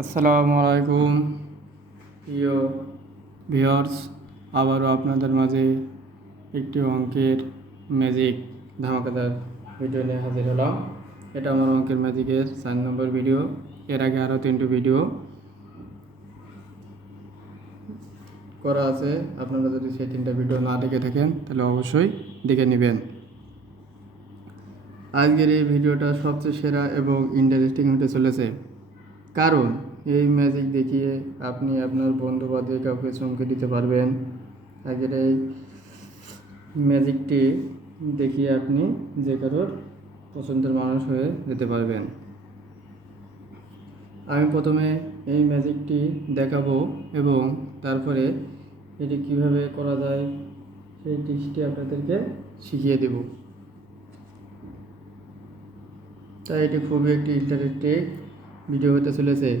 আসসালামু আলাইকুম প্রিয় ভিউয়ার্স, আবারও আপনাদের মাঝে একটি অঙ্কের ম্যাজিক ধামাকাদার ভিডিও নিয়ে হাজির হলাম। এটা আমার অঙ্কের ম্যাজিকের 4 নম্বর ভিডিও। এর আগে আরও 3টি ভিডিও করা আছে। আপনারা যদি সেই 3টা ভিডিও না দেখে থাকেন তাহলে অবশ্যই দেখে নেবেন। আজকের এই ভিডিওটা সবচেয়ে সেরা এবং ইন্টারেস্টিং হতে চলেছে, কারণ এই ম্যাজিক দেখিয়ে আপনি আপনার বন্ধু বা যে কাউকে চমকে দিতে পারবেন। আগের এই ম্যাজিকটি দেখিয়ে আপনি যে কারোর পছন্দের মানুষ হয়ে যেতে পারবেন। আমি প্রথমে এই ম্যাজিকটি দেখাবো এবং তারপরে এটি কিভাবে করা যায় সেই টিপসটি আপনাদেরকে শিখিয়ে দেব। তাই এটি খুবই একটি ইন্টারেস্টিং ভিডিও হতে চলেছে।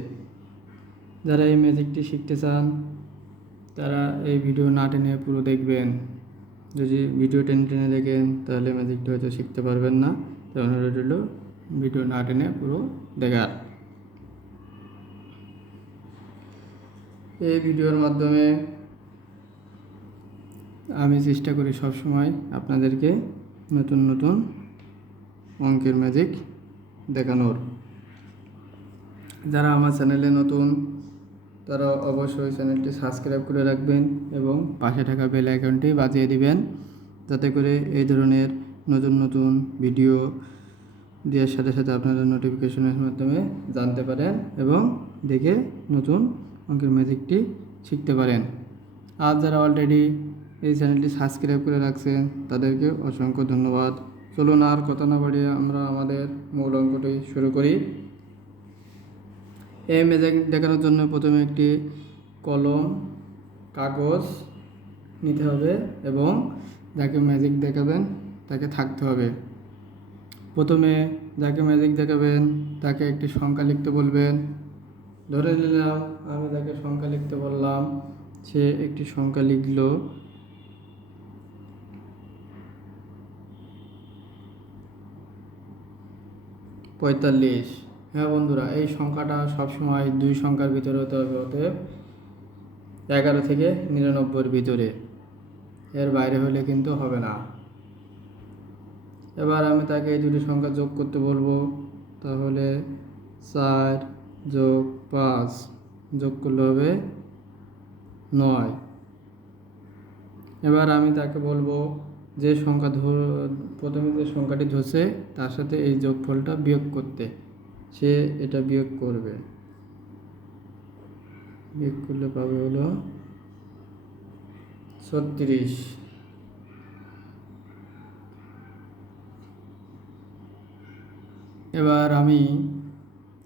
যারা এই ম্যাজিকটি শিখতে চান তারা এই ভিডিও না টেনে পুরো দেখবেন। যদি ভিডিও টেনে টেনে দেখেন তাহলে ম্যাজিকটি হয়তো শিখতে পারবেন না। তাই অনুরোধ রইল ভিডিও না টেনে পুরো দেখার। এই ভিডিওর মাধ্যমে আমি চেষ্টা করি সবসময় আপনাদেরকে নতুন নতুন অঙ্কের ম্যাজিক দেখানোর। যারা আমার চ্যানেলে নতুন তারা অবশ্যই চ্যানেলটি সাবস্ক্রাইব করে রাখবেন এবং পাশে থাকা বেল আইকনটি বাজিয়ে দিবেন, যাতে করে এই ধরনের নতুন নতুন ভিডিও দেওয়ার সাথে সাথে আপনারা নোটিফিকেশনের মাধ্যমে জানতে পারেন এবং দেখে নতুন অঙ্কের ম্যাজিকটি শিখতে পারেন। আর যারা অলরেডি এই চ্যানেলটি সাবস্ক্রাইব করে রাখছেন তাদেরকে অসংখ্য ধন্যবাদ। চলুন আর কথা না বাড়িয়ে আমরা আমাদের মূল অঙ্কটি শুরু করি। এই ম্যাজিক দেখানোর জন্য প্রথমে একটি কলম, কাগজ নিতে হবে এবং যাকে ম্যাজিক দেখাবেন তাকে থাকতে হবে। প্রথমে যাকে ম্যাজিক দেখাবেন তাকে একটি সংখ্যা লিখতে বলবেন। ধরে নিলাম আমি যাকে সংখ্যা লিখতে বললাম সে একটি সংখ্যা লিখল 45। হ্যাঁ বন্ধুরা, এই সংখ্যাটা সবসময় 2 সংখ্যার ভিতরে হতে হবে, অতএব 11 থেকে 99-র ভিতরে, এর বাইরে হলে কিন্তু হবে না। এবার আমি তাকে এই দুটি সংখ্যা যোগ করতে বলবো। তাহলে 4 যোগ 5 যোগ করলে হবে 9। এবার আমি তাকে বলবো যে সংখ্যা প্রথমে যে সংখ্যাটি ধরছে তার সাথে এই যোগফলটা বিয়োগ করতে। সে এটা বিয়োগ করবে। বিয়োগ করলে পাবে হলো 36। এবার আমি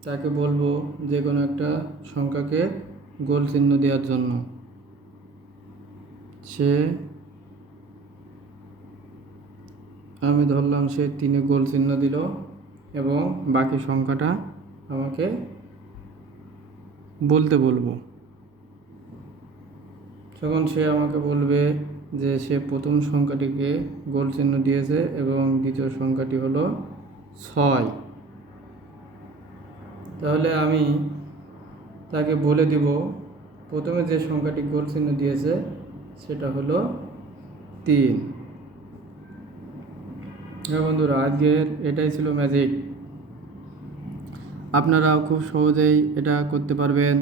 তাকে বলবো যে কোনো একটা সংখ্যাকে গোল চিহ্ন দেওয়ার জন্য। আমি ধরলাম সে 3-এ গোল চিহ্ন দিল এবং বাকি সংখ্যাটা আমাকে বলতে বলবো। তখন সে আমাকে বলবে যে সে প্রথম সংখ্যাটিকে গোল চিহ্ন দিয়েছে এবং দ্বিতীয় সংখ্যাটি হলো 6। তাহলে আমি তাকে বলে দিব প্রথমে যে সংখ্যাটি গোল চিহ্ন দিয়েছে সেটা হলো 3। হ্যাঁ বন্ধুরা, আজকের এটাই ছিল ম্যাজিক। আপনারাও খুব সহজেই এটা করতে পারবেন।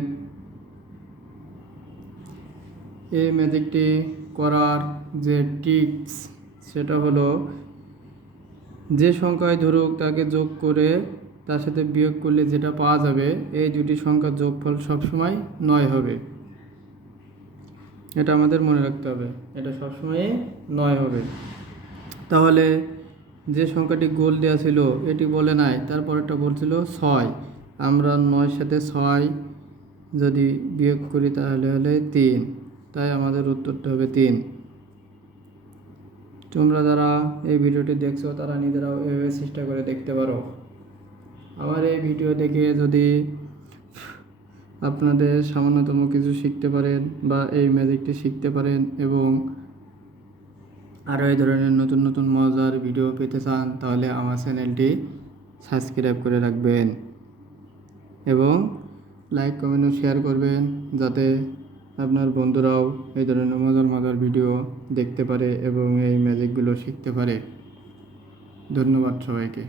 এই ম্যাজিকটি করার যে টিপস সেটা হলো, যে সংখ্যায় ধরুক তাকে যোগ করে তার সাথে বিয়োগ করলে যেটা পাওয়া যাবে, এই দুটি সংখ্যার যোগফল সবসময় 9 হবে। এটা আমাদের মনে রাখতে হবে, এটা সবসময় 9 হবে। তাহলে যে সংখ্যাটি গোল দেওয়া ছিল এটি বলে নাই, তারপরটা বলছিল 6। আমরা 9-এর সাথে 6 যদি বিয়োগ করি তাহলে হলে 3, তাই আমাদের উত্তরটা হবে 3। তোমরা যারা এই ভিডিওটি দেখছো তারা নিজেরাও এভাবে চেষ্টা করে দেখতে পারো। আমার এই ভিডিও দেখে যদি আপনাদের সামান্যতম কিছু শিখতে পারেন বা এই ম্যাজিকটি শিখতে পারেন এবং আরও এই ধরনের নতুন নতুন মজার ভিডিও পেতে চান তাহলে আমার চ্যানেলটি সাবস্ক্রাইব করে রাখবেন এবং লাইক কমেন্ট ও শেয়ার করবেন, যাতে আপনার বন্ধুরাও এই ধরনের মজার মজার ভিডিও দেখতে পারে এবং এই ম্যাজিকগুলো শিখতে পারে। ধন্যবাদ সবাইকে।